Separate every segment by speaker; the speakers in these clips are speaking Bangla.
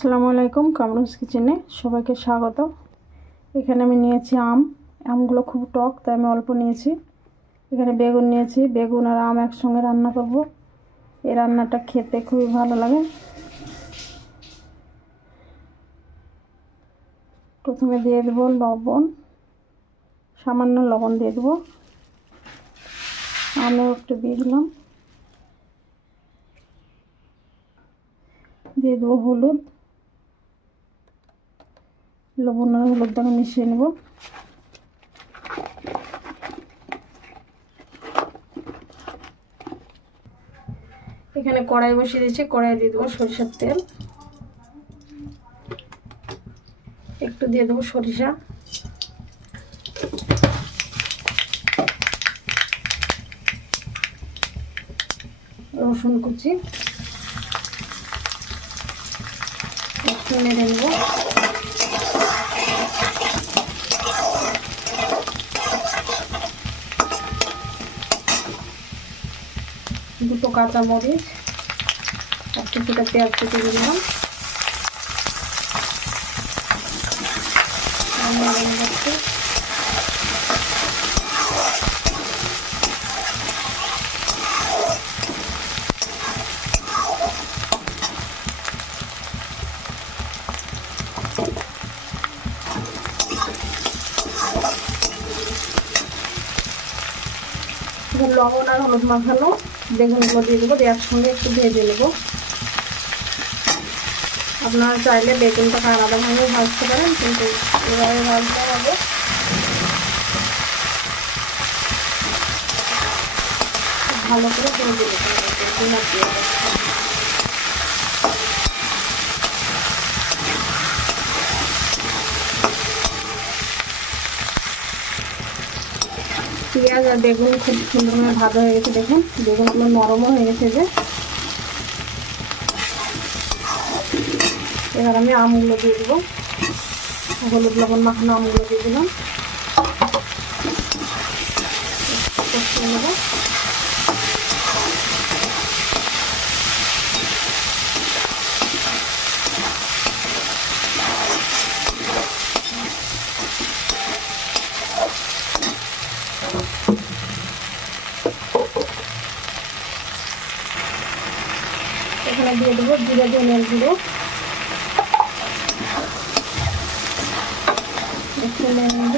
Speaker 1: আসসালামু আলাইকুম কামরুস কিচেনে সবাইকে স্বাগত। এখানে আমি নিয়েছি আম। আমগুলো খুব টক, তাই আমি অল্প নিয়েছি। এখানে বেগুন নিয়েছি। বেগুন আর আম একসঙ্গে রান্না করব। এই রান্নাটা খেতে খুবই ভালো লাগে। প্রথমে দিয়ে দেবো লবণ। সামান্য লবণ দিয়ে দেবো। আমিও একটু দিয়ে দিলাম। দিয়ে দেবো হলুদ। লবণ আর হলুদটাকে মিশিয়ে নেব। এখানে কড়াই বসিয়ে দিয়েছি, কড়াই দিয়ে দেবো সরিষার তেল। একটু দিয়ে দেবো সরিষা। রসুন কুচি। একটু নেড়ে নেব। দুটো কাঁচা মরিচ একটা ফুটা পেঁয়াজ কেটে দিলাম লবণ আর হলুদ মাখানো। বেগুনগুলো দিয়ে দেবো দেওয়ার সঙ্গে একটু ভেজে নেব। আপনারা চাইলে বেগুনটাকে আলাদাভাবে ভাজতে পারেন, কিন্তু এভাবে ভাজতে হবে। ভালো করে ভেজে নিতে হবে, বেগুন আর পেঁয়াজ আর বেগুন খুব সুন্দরভাবে ভাজা হয়ে গেছে, দেখুন। বেগুন আমার নরমও হয়ে গেছে যে। এবার আমি আমগুলো দিয়ে দেবো। হলুদ, লবণ মাখানো আমগুলো দিয়ে দিলাম। এখানে দিয়ে দেবো, জিরে ধনিয়ার গুঁড়ো নেড়ে নেব।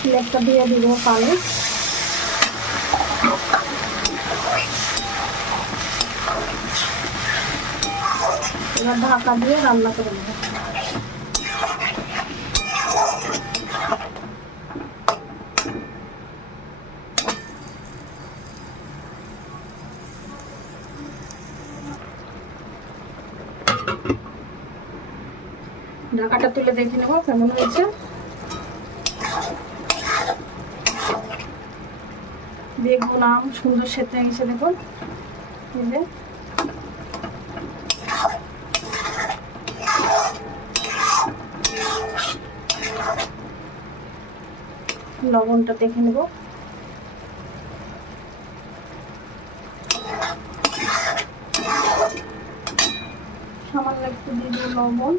Speaker 1: প্লেটটা দিয়ে দিব পানি এবার ঢাকা দিয়ে রান্না করে নেব। ঢাকাটা তুলে দেখে নেব, কেমন হয়েছে? বেগুন আম সুন্দর হয়ে গেছে দেখুন লবণটা দেখে নেব। সামান্য একটু দিয়ে লবণ।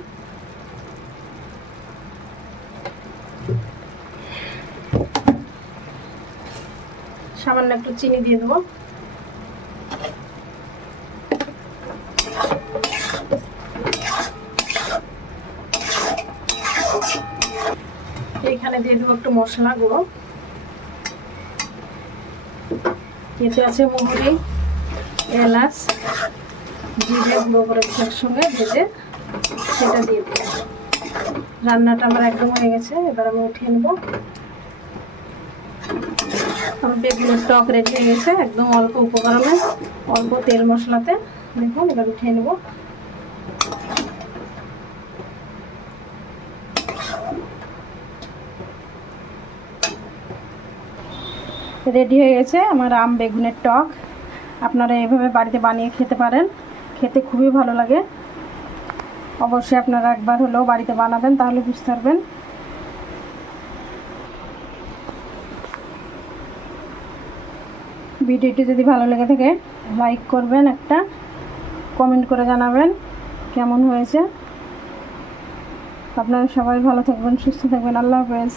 Speaker 1: সামান্য একটু চিনি দিয়ে দেবো। এখানে দিয়ে দেবো একটু মশলা গুঁড়ো। এতে আছে মহুরি, এলাচ, জিরে গুঁড়ো করে একসঙ্গে ভেজে সেটা দিয়ে দেবো। রান্নাটা আমার একদম হয়ে গেছে, এবার আমি উঠিয়ে নেব। আমার বেগুনের টক রেডি হয়ে গেছে, একদম অল্প উপকরণে, অল্প তেল মশলাতে। দেখুন, এবার উঠিয়ে নেব। রেডি হয়ে গেছে আমার আম বেগুনের টক। আপনারা এভাবে বাড়িতে বানিয়ে খেতে পারেন। খেতে খুবই ভালো লাগে। অবশ্যই আপনারা একবার হলেও বাড়িতে বানাবেন, তাহলে বুঝতে পারবেন। ভিডিওটি যদি ভালো লেগে থাকে লাইক করবেন একটা কমেন্ট করে জানাবেন কেমন হয়েছে। আপনারা সবাই ভালো থাকবেন, সুস্থ থাকবেন, আল্লাহ হাফেজ।